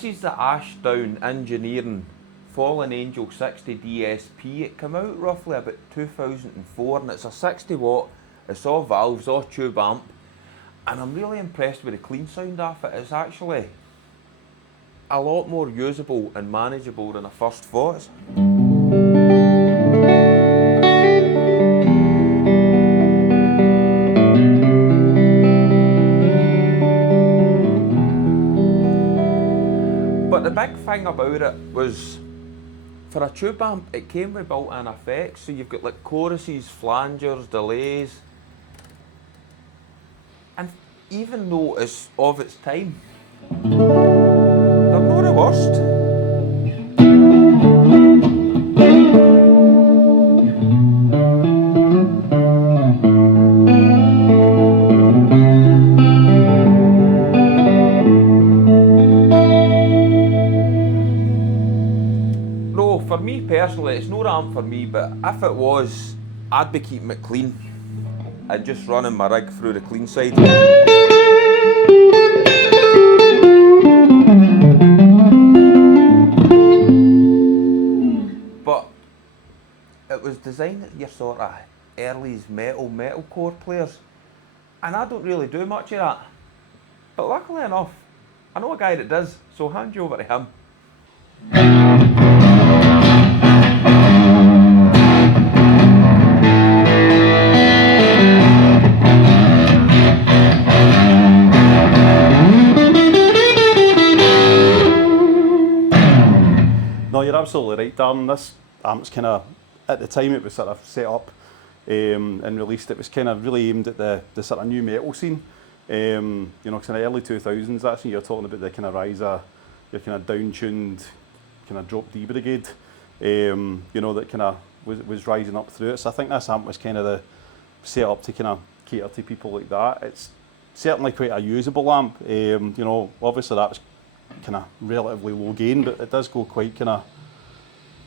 This is the Ashdown Fallen Angel 60 DSP. It came out roughly about 2004 and it's a 60 watt, it's all valves, all tube amp, and I'm really impressed with the clean sound of it. It's actually a lot more usable and manageable than I first thought. But the big thing about it was, for a tube amp, it came with built-in effects, so you've got like choruses, flangers, delays, and even though it's of its time, they're not the worst. No, for me personally, it's no amp for me, but if it was, I'd be keeping it clean. I'd just running my rig through the clean side. But it was designed at your sort of early metalcore players, and I don't really do much of that. But luckily enough, I know a guy that does, so I'll hand you over to him. No, you're absolutely right, Darren. This amp's kind of, at the time it was sort of set up and released, it was kind of really aimed at the sort of new metal scene. You know, kind of early 2000s, that's when you're talking about the kind of rise of your kind of down-tuned, kind of drop D brigade, you know, that kind of was rising up through it. So I think this amp was kind of the set up to kind of cater to people like that. It's certainly quite a usable amp. You know, obviously that's kind of relatively low gain, but it does go quite kind of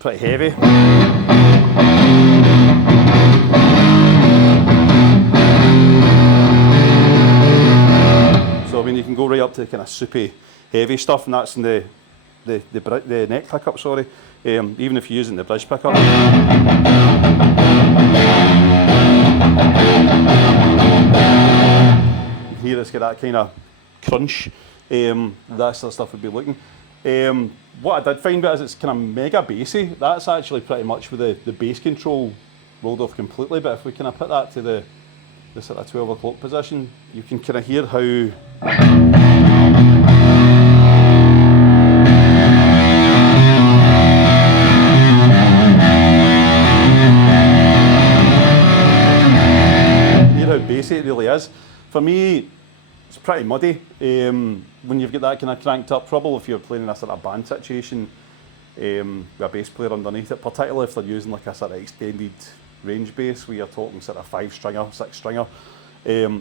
pretty heavy. So I mean, you can go right up to kind of soupy heavy stuff, and that's in the neck pickup, sorry. Even if you're using the bridge pickup. Here it's got that kind of crunch. That sort of stuff would be looking. What I did find about it is it's kind of mega bassy. That's actually pretty much with the bass control rolled off completely, but if we kind of put that to the sort of 12 o'clock position, you can kind of hear how bassy it really is. For me, it's pretty muddy when you've got that kind of cranked up trouble if you're playing in a sort of band situation with a bass player underneath it, particularly if they're using like a sort of extended range bass where you're talking sort of 5 stringer, 6 stringer,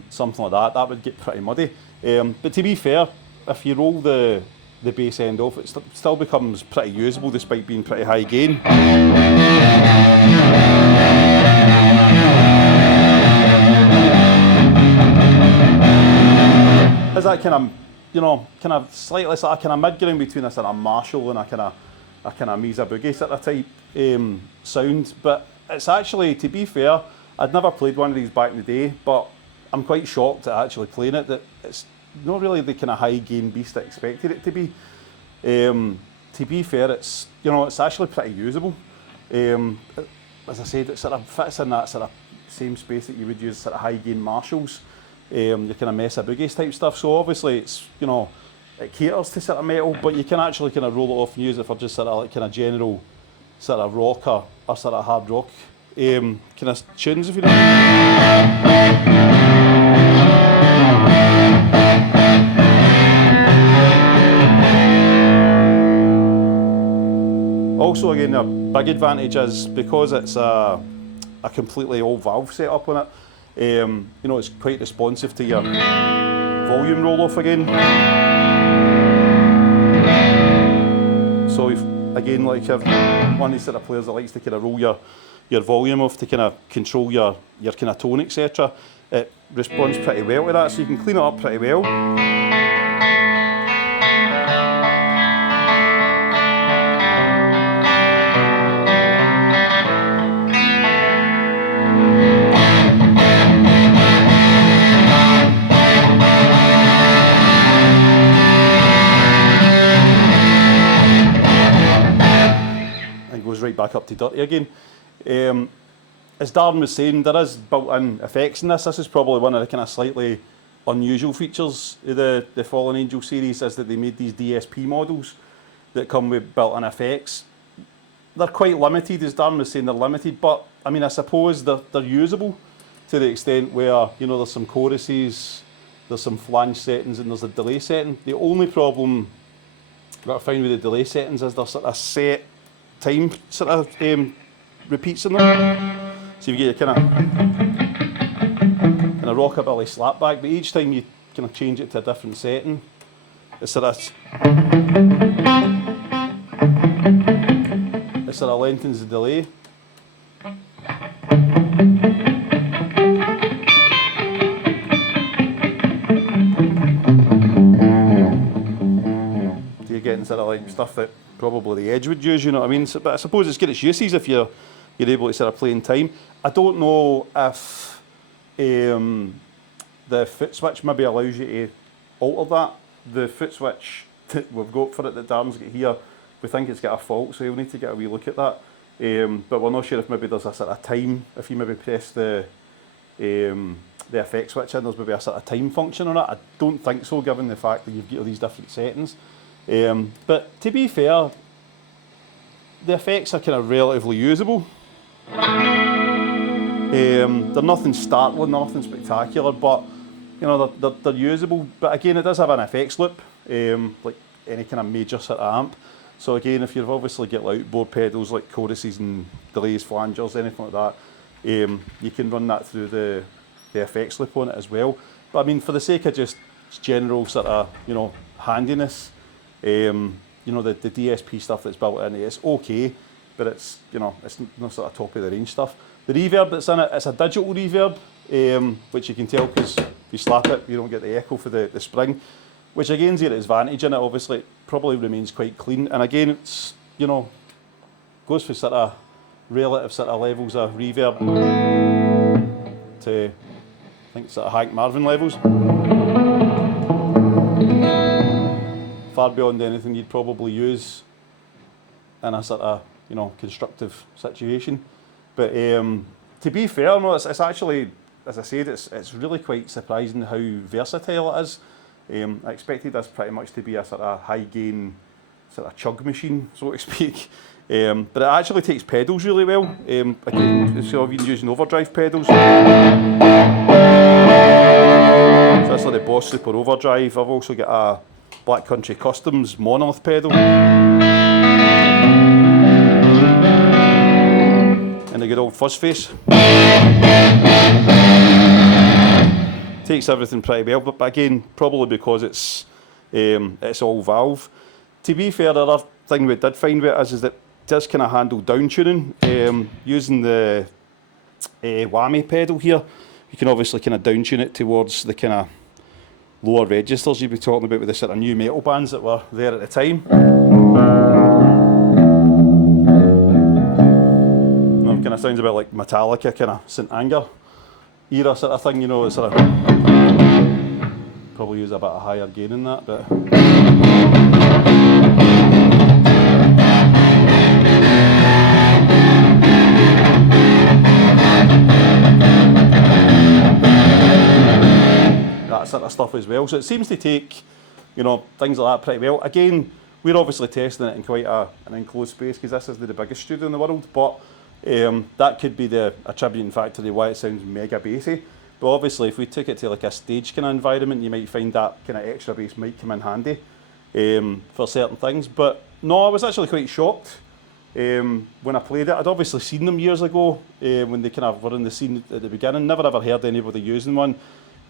something like that. That would get pretty muddy. But to be fair, if you roll the bass end off, it still becomes pretty usable despite being pretty high gain. Is that kind of, you know, kind of slightly sort of kind of mid-ground between a sort of Marshall and a kind of Mesa Boogie sort of type sound. But it's actually, to be fair, I'd never played one of these back in the day, but I'm quite shocked at actually playing it, that it's not really the kind of high gain beast I expected it to be. To be fair, it's, you know, it's actually pretty usable. As I said, it sort of fits in that sort of same space that you would use sort of high gain Marshalls. Your kind of Mesa Boogies type stuff. So obviously it's, you know, it caters to sort of metal, but you can actually kind of roll it off and use it for just sort of like kind of general sort of rock or sort of hard rock kind of tunes, if you know. Also, again, a big advantage is because it's a completely all valve setup on it. You know, it's quite responsive to your volume roll-off again. So if, again, like if one of these sort of players that likes to kind of roll your volume off to kind of control your kind of tone, etc., it responds pretty well to that, so you can clean it up pretty well. back up to dirty again. As Darren was saying, there is built-in effects in this. This is probably one of the kind of slightly unusual features of the Fallen Angel series, is that they made these DSP models that come with built-in effects. They're quite limited, as Darren was saying, they're limited, but I mean, I suppose they're usable to the extent where, you know, there's some choruses, there's some flange settings, and there's a delay setting. The only problem that I find with the delay settings is there's sort of set time sort of repeats in them. So you get your kind of rockabilly slapback, but each time you kind of change it to a different setting, it sort of lengthens the delay. So you're getting sort of like stuff that probably the Edge would use, you know what I mean? So, but I suppose it's got its uses if you're able to sort of play in time. I don't know if the foot switch maybe allows you to alter that. The foot switch that we've got for it that Darren's got here, we think it's got a fault, so you'll need to get a wee look at that. But we're not sure if maybe there's a sort of time, if you maybe press the effect switch in, there's maybe a sort of time function on it. I don't think so, given the fact that you've got all these different settings. But to be fair, the effects are kind of relatively usable. They're nothing startling, nothing spectacular, but you know, they're usable. But again, it does have an effects loop, like any kind of major sort of amp. So again, if you've obviously got like outboard pedals like choruses and delays, flangers, anything like that, you can run that through the effects loop on it as well. But I mean, for the sake of just general sort of, you know, handiness, you know, the DSP stuff that's built in it's okay, but it's, you know, it's not sort of top of the range stuff. The reverb that's in it, it's a digital reverb, which you can tell because if you slap it, you don't get the echo for the spring, which again's got its advantage in it. Obviously, it probably remains quite clean, and again, it's, you know, goes for sort of relative sort of levels of reverb to, I think, sort of Hank Marvin levels. Far beyond anything you'd probably use in a sort of, you know, constructive situation. But to be fair, no, it's actually, as I said, it's really quite surprising how versatile it is. I expected this pretty much to be a sort of high gain, sort of chug machine, so to speak. But it actually takes pedals really well. Again, so I've been using overdrive pedals. So that's like the Boss Super Overdrive. I've also got a Black Country Customs Monolith pedal. And a good old fuzz face. Takes everything pretty well, but again, probably because it's all valve. To be fair, the other thing we did find with it is that it does kind of handle down tuning. Using the whammy pedal here, you can obviously kind of down tune it towards the kind of lower registers you'd be talking about with the sort of new metal bands that were there at the time. It kind of sounds a bit like Metallica, kind of St. Anger era sort of thing, you know. It's sort of probably use a bit of higher gain in that, but that sort of stuff as well. So it seems to take, you know, things like that pretty well. Again, we're obviously testing it in quite an enclosed space because this is the biggest studio in the world, but that could be the attributing factor to why it sounds mega bassy. But obviously, if we took it to like a stage kind of environment, you might find that kind of extra bass might come in handy for certain things. But no, I was actually quite shocked when I played it. I'd obviously seen them years ago when they kind of were in the scene at the beginning. Never ever heard anybody using one.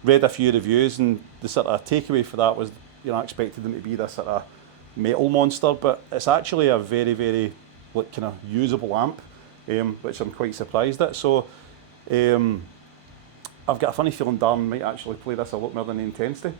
Read a few reviews, and the sort of takeaway for that was, you know, I expected them to be this sort of metal monster, but it's actually a very, very like kind of usable amp. Which I'm quite surprised at. So I've got a funny feeling Darren might actually play this a lot more than he intends to.